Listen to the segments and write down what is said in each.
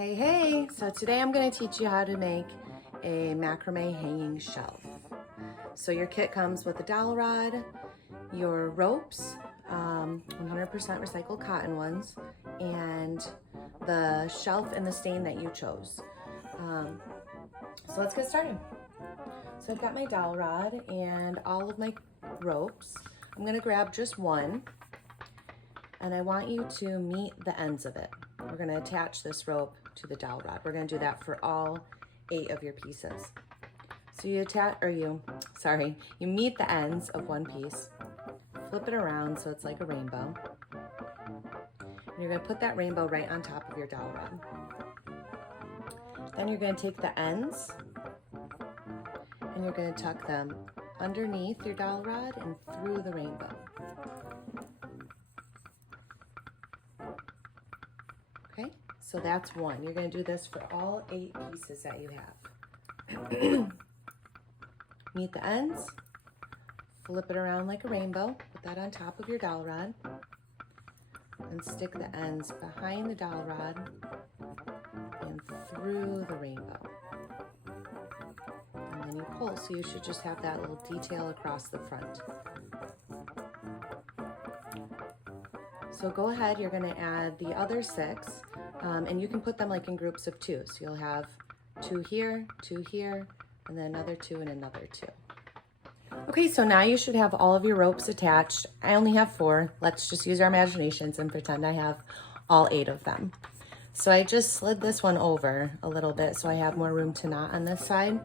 Hey, so today I'm going to teach you how to make a macrame hanging shelf. So your kit comes with a dowel rod, your ropes, 100% recycled cotton ones, and the shelf and the stain that you chose. So let's get started. So I've got my dowel rod and all of my ropes. I'm going to grab just one, and I want you to meet the ends of it. We're going to attach this rope to the dowel rod. We're going to do that for all 8 of your pieces. So you meet the ends of one piece, flip it around so it's like a rainbow, and you're going to put that rainbow right on top of your dowel rod. Then you're going to take the ends and you're going to tuck them underneath your dowel rod and through the rainbow. Okay, so that's one. You're going to do this for all 8 pieces that you have. Meet the ends, flip it around like a rainbow, put that on top of your dowel rod, and stick the ends behind the dowel rod and through the rainbow. And then you pull, so you should just have that little detail across the front. So go ahead, you're going to add the other 6, and you can put them like in groups of 2. So you'll have 2 here, and then another 2 and another 2. Okay, so now you should have all of your ropes attached. I only have 4. Let's just use our imaginations and pretend I have all 8 of them. So I just slid this one over a little bit so I have more room to knot on this side.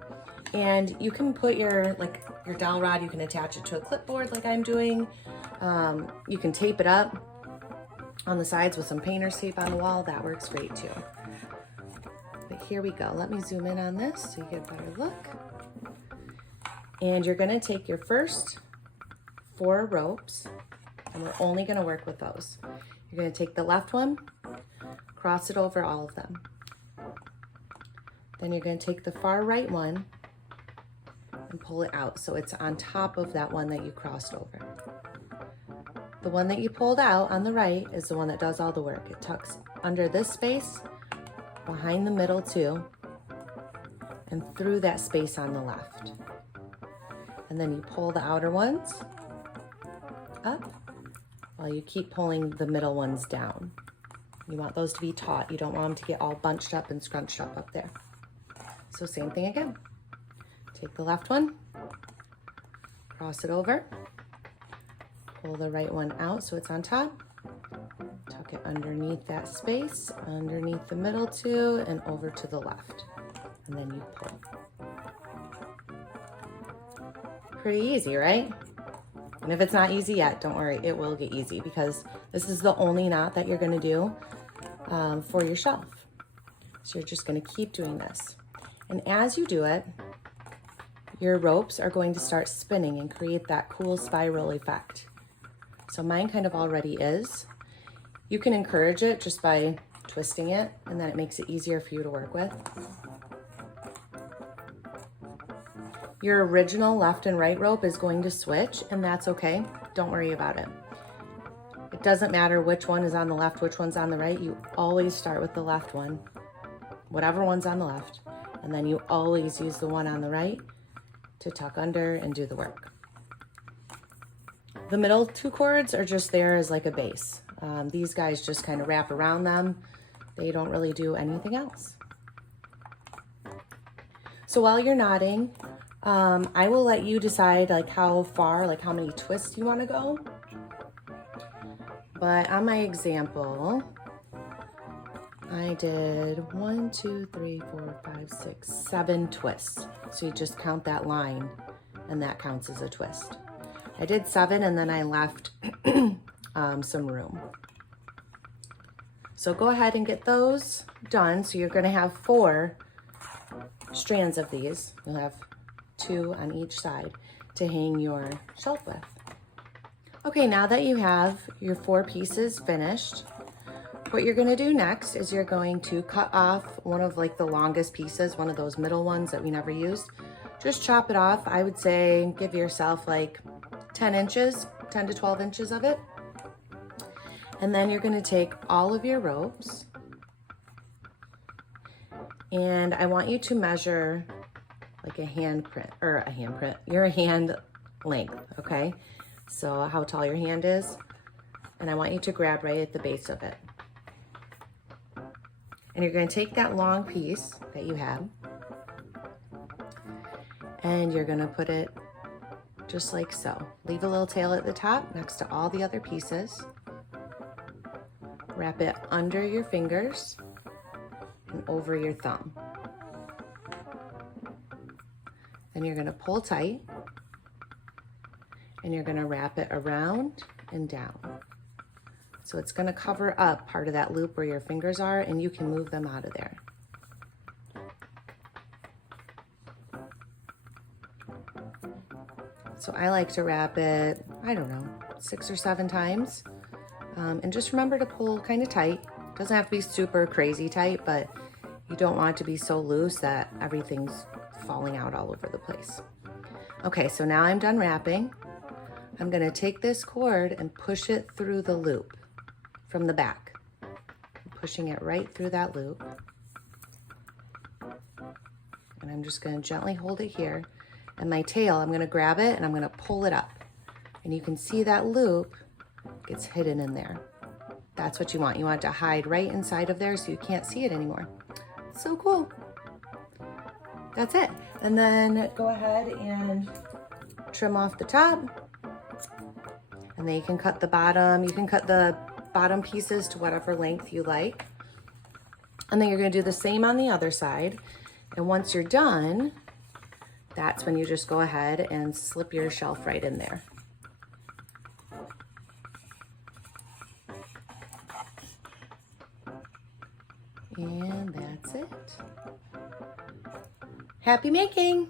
And you can put your dowel rod, you can attach it to a clipboard like I'm doing. You can tape it up on the sides with some painter's tape on the wall. That works great too. But here we go. Let me zoom in on this so you get a better look. And you're gonna take your first 4 ropes, and we're only gonna work with those. You're gonna take the left one, cross it over all of them. Then you're gonna take the far right one and pull it out so it's on top of that one that you crossed over. The one that you pulled out on the right is the one that does all the work. It tucks under this space, behind the middle too, and through that space on the left. And then you pull the outer ones up while you keep pulling the middle ones down. You want those to be taut. You don't want them to get all bunched up and scrunched up there. So same thing again. Take the left one, cross it over, pull the right one out so it's on top, tuck it underneath that space, underneath the middle too, and over to the left. And then you pull. Pretty easy, right? And if it's not easy yet, don't worry, it will get easy because this is the only knot that you're gonna do for your shelf. So you're just gonna keep doing this. And as you do it, your ropes are going to start spinning and create that cool spiral effect. So mine kind of already is. You can encourage it just by twisting it, and then it makes it easier for you to work with. Your original left and right rope is going to switch, and that's okay. Don't worry about it. It doesn't matter which one is on the left, which one's on the right. You always start with the left one, whatever one's on the left, and then you always use the one on the right to tuck under and do the work. The middle 2 cords are just there as like a base. These guys just kind of wrap around them. They don't really do anything else. So while you're knotting, I will let you decide how far, how many twists you want to go. But on my example, I did 1, 2, 3, 4, 5, 6, 7 twists. So you just count that line and that counts as a twist. I did 7 and then I left some room. So go ahead and get those done. So you're gonna have 4 strands of these. You'll have 2 on each side to hang your shelf with. Okay, now that you have your 4 pieces finished, what you're gonna do next is you're going to cut off one of the longest pieces, one of those middle ones that we never used. Just chop it off. I would say give yourself 10 inches, 10 to 12 inches of it. And then you're gonna take all of your ropes And I want you to measure like your hand length, okay? So how tall your hand is. And I want you to grab right at the base of it. And you're gonna take that long piece that you have and you're gonna put it just like so. Leave a little tail at the top next to all the other pieces. Wrap it under your fingers and over your thumb. Then you're gonna pull tight and you're gonna wrap it around and down. So it's gonna cover up part of that loop where your fingers are and you can move them out of there. So I like to wrap it, I don't know, 6 or 7 times. And just remember to pull kind of tight. Doesn't have to be super crazy tight, but you don't want it to be so loose that everything's falling out all over the place. Okay, so now I'm done wrapping. I'm gonna take this cord and push it through the loop from the back. I'm pushing it right through that loop. And I'm just gonna gently hold it here. And my tail, I'm gonna grab it and I'm gonna pull it up. And you can see that loop gets hidden in there. That's what you want. You want it to hide right inside of there so you can't see it anymore. So cool. That's it. And then go ahead and trim off the top. And then you can cut the bottom. You can cut the bottom pieces to whatever length you like. And then you're gonna do the same on the other side. And once you're done, that's when you just go ahead and slip your shelf right in there. And that's it. Happy making!